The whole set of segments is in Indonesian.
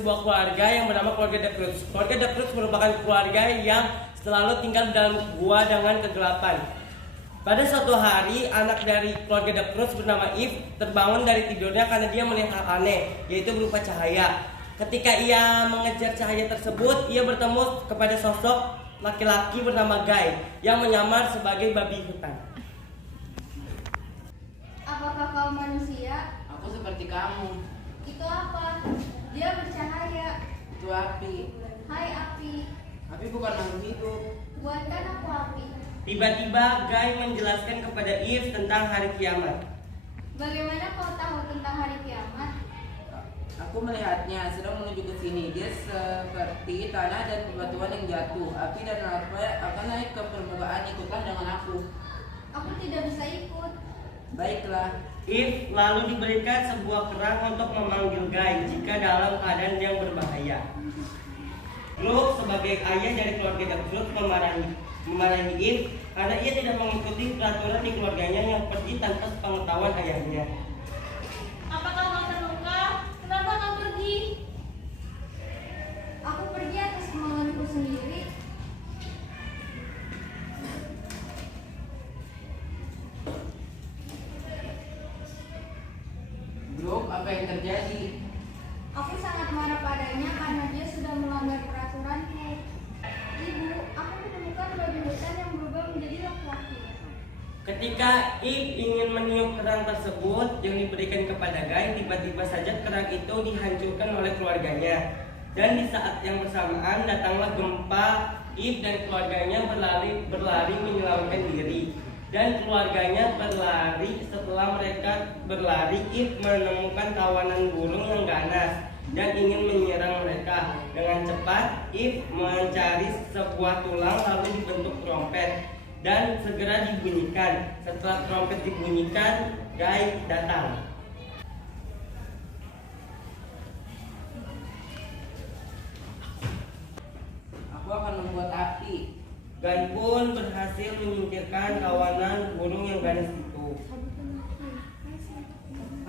sebuah keluarga yang bernama keluarga The Cruz. Keluarga The Cruz merupakan keluarga yang selalu tinggal dalam gua dengan kegelapan. Pada suatu hari, anak dari keluarga The Cruz bernama Eve terbangun dari tidurnya karena dia melihat hal aneh, yaitu berupa cahaya. Ketika ia mengejar cahaya tersebut, ia bertemu kepada sosok laki-laki bernama Guy yang menyamar sebagai babi hutan. Apakah kau manusia? Aku seperti kamu. Itu apa? Dia bercahaya. Itu api. Hai api, Api bukan makhluk hidup. buatkan aku api. Tiba-tiba Guy menjelaskan kepada Eve tentang hari kiamat. Bagaimana kau tahu tentang hari kiamat? Aku melihatnya sedang menuju ke sini. Dia seperti tanah dan bebatuan yang jatuh. Api dan lava akan naik ke permukaan. Ikutlah dengan aku. Aku tidak bisa ikut. Baiklah. Eve lalu diberikan sebuah kerang untuk memanggil Guy jika dalam keadaan yang berbahaya. Brooke sebagai ayah dari keluarga The Cruz memarahi Eve karena ia tidak mengikuti peraturan di keluarganya yang pergi tanpa pengetahuan ayahnya. Apakah kau terluka? Kenapa kau pergi? Aku pergi atas kemauanku sendiri. Brooke, apa yang terjadi? Aku sangat marah padanya karena dia sudah melanggar peraturanku. Ibu, aku menemukan babi hutan yang berubah menjadi laki-laki. Ketika Eve ingin meniup kerang tersebut yang diberikan kepada Guy, tiba-tiba saja kerang itu dihancurkan oleh keluarganya. Dan di saat yang bersamaan datanglah gempa. Eve dan keluarganya berlari menyelamatkan diri. Dan keluarganya berlari. Setelah mereka berlari, Eve menemukan kawanan burung yang ganas dan ingin menyerang mereka. Dengan cepat, Eve mencari sebuah tulang lalu dibentuk trompet dan segera dibunyikan. Setelah trompet dibunyikan, Guy datang. Aku akan membuat api. Guy pun berhasil menyingkirkan kawanan burung yang ganas itu.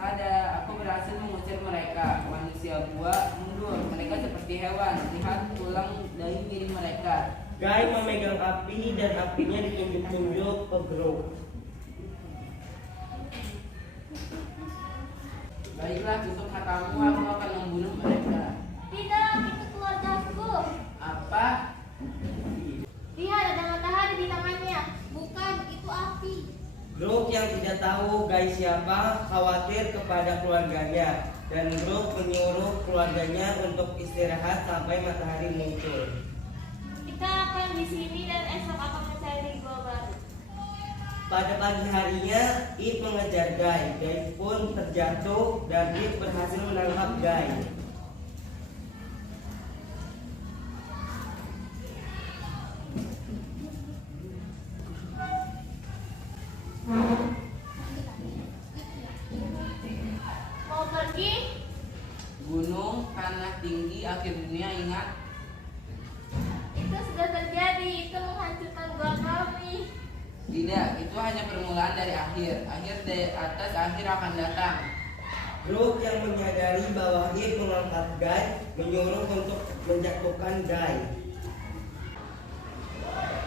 Tada, aku berhasil mengusir mereka. Manusia gua mundur. Mereka seperti hewan. Lihat tulang dari miring mereka. Guy memegang api dan apinya ditunjuk-tunjuk ke Brooke. Baiklah, tutup matamu. Aku akan membunuh mereka. Tidak, itu keluargaku. Apa? Lihat, ada matahari di tangannya. Bukan, itu api. Brooke yang tidak tahu Guy siapa khawatir kepada keluarganya dan Brooke menyuruh keluarganya untuk istirahat sampai matahari muncul. Kita akan di sini dan esok akan mencari gua baru. Pada pagi harinya, Eve mengejar Guy. Guy pun terjatuh dan Eve berhasil menangkap Guy. Mau pergi? Gunung, tanah tinggi, akhir dunia, ingat. Itu sudah terjadi. Itu menghancurkan gua kami. Tidak, itu hanya permulaan dari akhir. Akhir dari atas, akhir akan datang. Brooke yang menyadari bahwa Eve mengangkat Guy menyuruh untuk menjatuhkan Guy.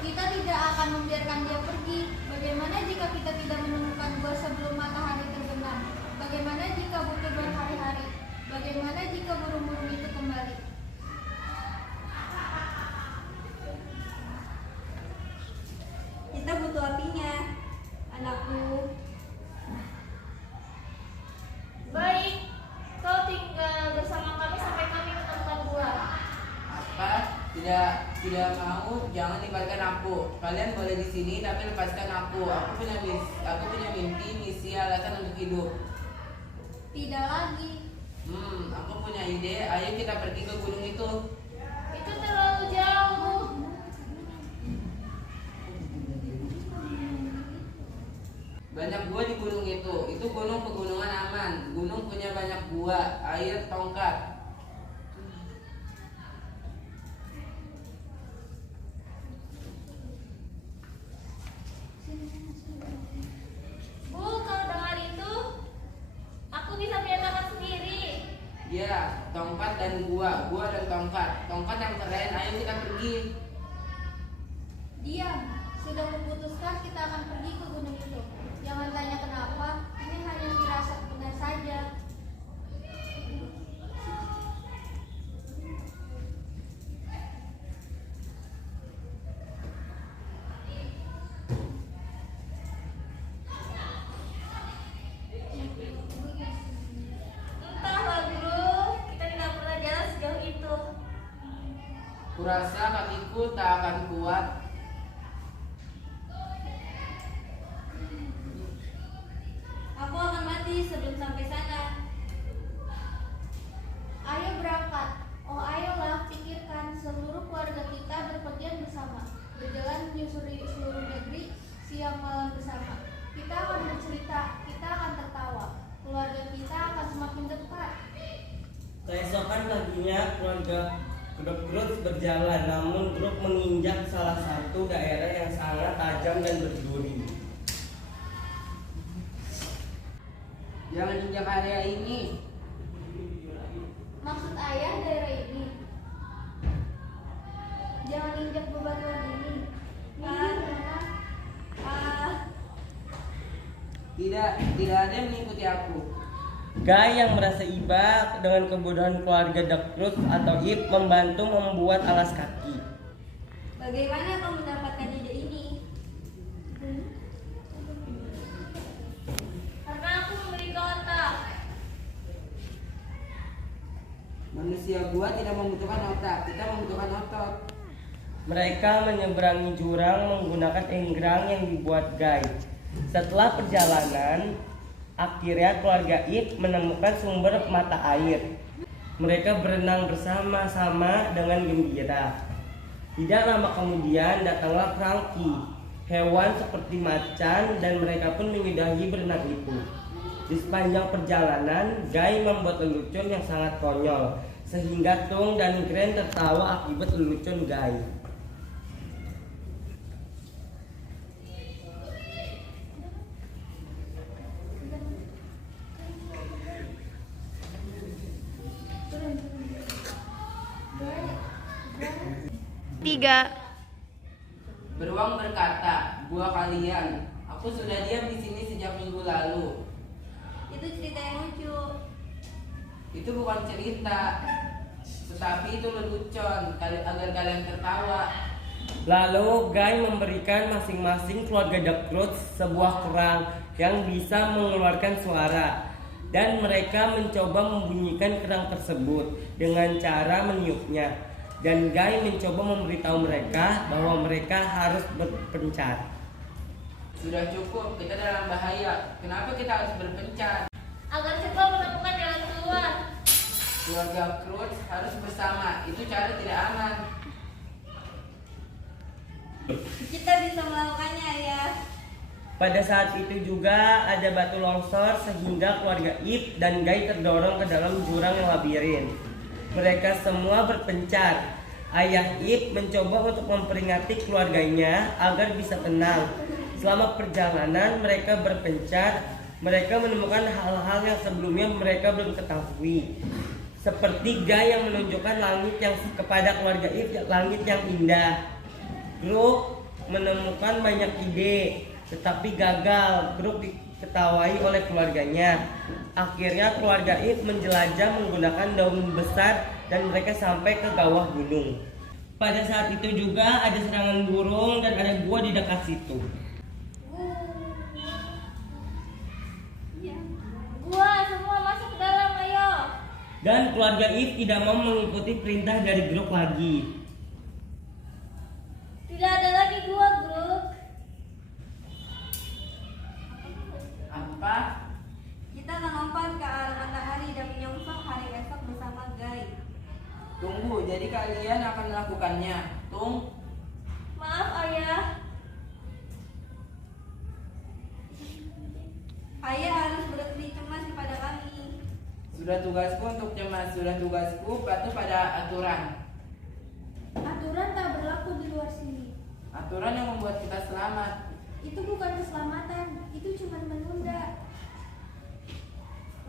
Kita tidak akan membiarkan dia pergi. Bagaimana jika kita tidak menemukan gua sebelum matahari terbenam? Bagaimana jika butuh berhari-hari? Bagaimana jika burung-burung itu kembali? Kita butuh apinya, anakku. Baik, kau tinggal bersama kami sampai kami menemukan gua. Apa? Tidak mau, jangan tinggalkan aku. Kalian boleh di sini, tapi lepaskan aku. Aku punya mimpi, misi, alasan untuk hidup. Tidak lagi. Aku punya ide. Ayo kita pergi ke gunung itu. Itu terlalu jauh. Banyak gua di gunung itu. Itu gunung pegunungan aman. Gunung punya banyak gua, air, tongkat. Bu, kau dengar itu? Aku bisa menyatakan sendiri. Ya, tongkat dan gua gua dan tongkat. Tongkat yang keren, ayo kita pergi. Diam, sudah memutuskan kita akan pergi ke gunung itu. Jangan tanya kenapa, ini hanya firasat benar saja. Entahlah guru, kita tidak pernah jalan sejauh itu. Kurasa kakiku tak akan kuat. Aku akan mati sebelum sampai sana. Ayo berangkat. Oh ayolah, pikirkan seluruh keluarga kita berpergian bersama, berjalan menyusuri seluruh negeri siang malam bersama. Kita akan bercerita, kita akan tertawa, keluarga kita akan semakin dekat. Keesokan paginya keluarga Grok berjalan, namun Grok menginjak salah satu daerah yang sangat tajam dan berduri. Jangan injak area ini. Maksud ayah daerah ini. Jangan injak bebatuan ini. Tidak ada yang mengikuti aku. Guy yang merasa iba dengan kebodohan keluarga Dakrut atau Ip membantu membuat alas kaki. Bagaimana kamu mendapatkan ide ini? Karena aku memiliki otak. Manusia gua tidak membutuhkan otak, kita membutuhkan otot. Mereka menyeberangi jurang menggunakan enggrang yang dibuat Guy. Setelah perjalanan, akhirnya keluarga Ip menemukan sumber mata air. Mereka berenang bersama-sama dengan gembira. Tidak lama kemudian datanglah Frankie, hewan seperti macan, dan mereka pun menyudahi berenang itu. Di sepanjang perjalanan, Guy membuat lelucon yang sangat konyol, sehingga Tung dan Gren tertawa akibat lelucon Guy. Tiga. Beruang berkata, "Gua kalian, aku sudah diam di sini sejak minggu lalu." Itu cerita yang lucu. Itu bukan cerita, tetapi itu lelucon agar kalian tertawa. Lalu Guy memberikan masing-masing keluarga Dakrut sebuah kerang yang bisa mengeluarkan suara, dan mereka mencoba membunyikan kerang tersebut dengan cara meniupnya. Dan Guy mencoba memberitahu mereka bahwa mereka harus berpencar. Sudah cukup, kita dalam bahaya. Kenapa kita harus berpencar? Agar cepat menemukan jalan keluar. Keluarga Cruz harus bersama, itu cara tidak aman. Kita bisa melakukannya ya. Pada saat itu juga ada batu longsor sehingga keluarga Ip dan Guy terdorong ke dalam jurang labirin. Mereka semua berpencar. Ayah Ip mencoba untuk memperingati keluarganya agar bisa tenang. Selama perjalanan mereka berpencar, mereka menemukan hal-hal yang sebelumnya mereka belum ketahui. Seperti Guy yang menunjukkan langit yang kepada keluarga Ip, langit yang indah. Grok menemukan banyak ide, tetapi gagal. Grok diketawai oleh keluarganya. Akhirnya keluarga Ip menjelajah menggunakan daun besar dan mereka sampai ke kawah gunung. Pada saat itu juga ada serangan burung dan ada gua di dekat situ. Gua semua masuk ke dalam, ayo. Dan keluarga Ip tidak mau mengikuti perintah dari Grok lagi. Tidak ada lagi gua, Grok. Apa? Kita akan lompat ke arah matahari dan menyongsong hari esok bersama Guy. Tunggu, jadi kalian akan melakukannya. Tung, Maaf, ayah. Ayah harus berhenti cemas kepada kami. sudah tugasku untuk cemas, sudah tugasku patuh pada aturan. Aturan tak berlaku di luar sini. Aturan yang membuat kita selamat. Itu bukan keselamatan, itu cuma menunda.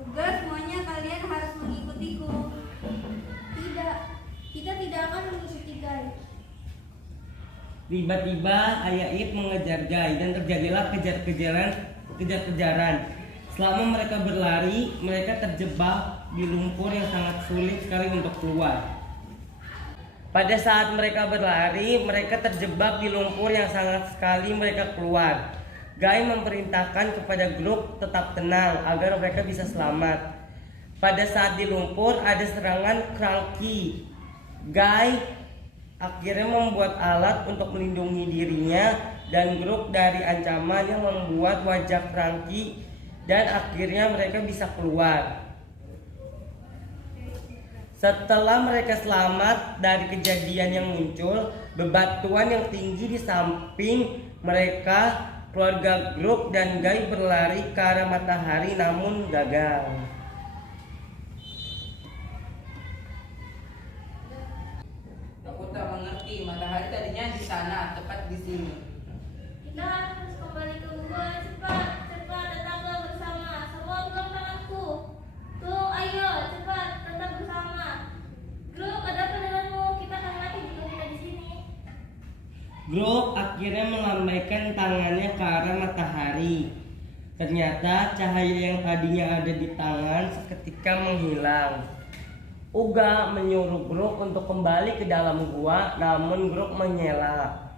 Udah semuanya kalian harus mengikutiku. Tidak, Kita tidak akan mengikuti Guy. Tiba-tiba ayah It mengejar Guy dan terjadilah kejar-kejaran. Selama mereka berlari, mereka terjebak di lumpur yang sangat sulit sekali untuk keluar. Pada saat mereka berlari, mereka terjebak di lumpur yang sangat sekali mereka keluar. Guy memerintahkan kepada grup tetap tenang agar mereka bisa selamat. Pada saat di lumpur ada serangan Cranky. Guy akhirnya membuat alat untuk melindungi dirinya dan grup dari ancaman yang membuat wajah Cranky, dan akhirnya mereka bisa keluar. Setelah mereka selamat dari kejadian yang muncul, bebatuan yang tinggi di samping mereka, keluarga grup dan Guy berlari ke arah matahari namun gagal. Aku tak mengerti, matahari tadinya di sana, tepat di sini. Kita harus kembali ke gua. Cepat, cepat, tetaplah bersama. Semua pegang tanganku. Tuh, ayo, cepat, tetap bersama. Grup, ada apa denganmu? Kita akan mati jika kita di sini. Grup akhirnya melambaikan tangannya ke arah matahari. Ternyata cahaya yang tadinya ada di tangan seketika menghilang. Uga menyuruh grup untuk kembali ke dalam gua, namun grup menyela.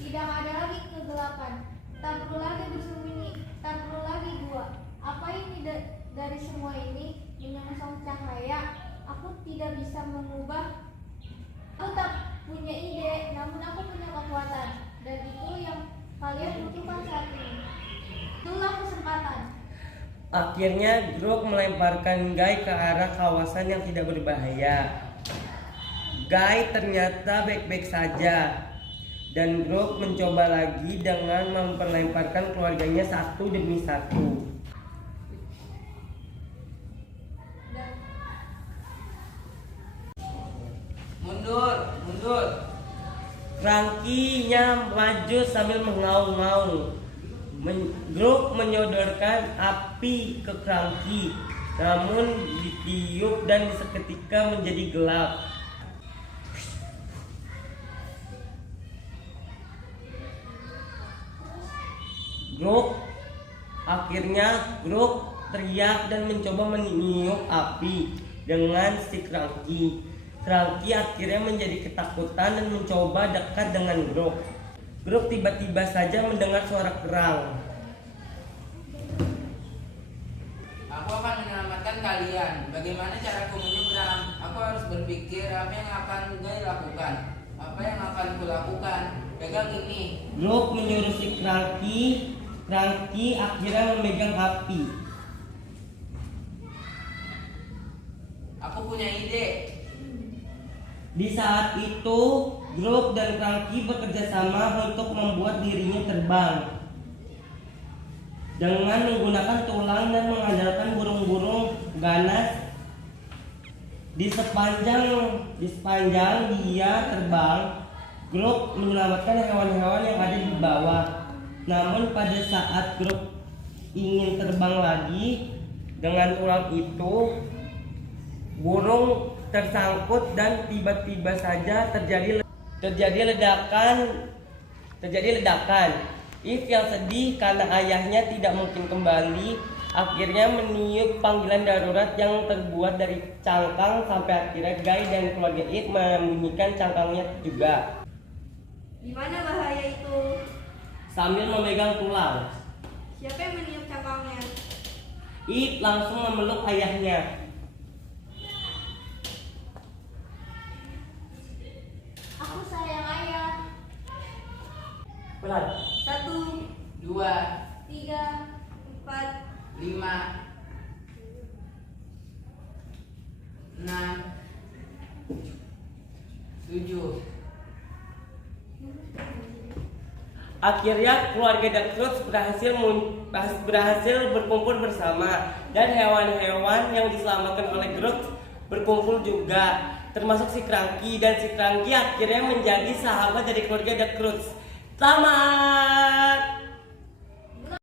Tidak ada lagi kegelapan. Tak perlu lagi bersembunyi. Tak perlu lagi gua. Apa ini dari semua ini? Menyongsong cahaya. Aku tidak bisa mengubah. Aku tak punya ide, namun aku punya kekuatan. Dan itu yang kalian butuhkan saat ini. Itulah kesempatan. Akhirnya grup melemparkan Guy ke arah kawasan yang tidak berbahaya. Guy ternyata baik-baik saja, dan grup mencoba lagi dengan memperlemparkan keluarganya satu demi satu. Mundur, mundur. Cranky-nya maju sambil mengaung-ngaung. Grup menyodorkan api ke Cranky, namun ditiup dan seketika menjadi gelap. Akhirnya grup teriak dan mencoba meniup api dengan si Cranky. Cranky akhirnya menjadi ketakutan dan mencoba dekat dengan grup. Grup tiba-tiba saja mendengar suara kerang. Aku akan menyelamatkan kalian. Bagaimana caraku menyeberang? Aku harus berpikir apa yang akan Guy lakukan. Apa yang akan kulakukan? Pegang ini. Grup menyuruh si Cranky. Cranky akhirnya memegang api. Aku punya ide. Di saat itu, grup dan Cranky bekerja sama untuk membuat dirinya terbang dengan menggunakan tulang dan mengandalkan burung-burung ganas. Di sepanjang dia terbang, grup menyelamatkan hewan-hewan yang ada di bawah. Namun pada saat grup ingin terbang lagi dengan tulang itu, burung tersangkut dan tiba-tiba saja terjadi ledakan. If yang sedih karena ayahnya tidak mungkin kembali, akhirnya meniup panggilan darurat yang terbuat dari cangkang sampai akhirnya Guy dan keluarga It membunyikan cangkangnya juga. Di mana bahaya itu? Sambil memegang tulang, Siapa yang meniup cangkangnya? It langsung memeluk ayahnya. Aku sayang ayah. Pelan. 1, 2, 3, 4, 5, 6, 7. Akhirnya keluarga dan Cruz berhasil berkumpul bersama, dan hewan-hewan yang diselamatkan oleh Cruz berkumpul juga, termasuk si Cranky, dan si Cranky akhirnya menjadi sahabat dari keluarga The Cruz. Selamat!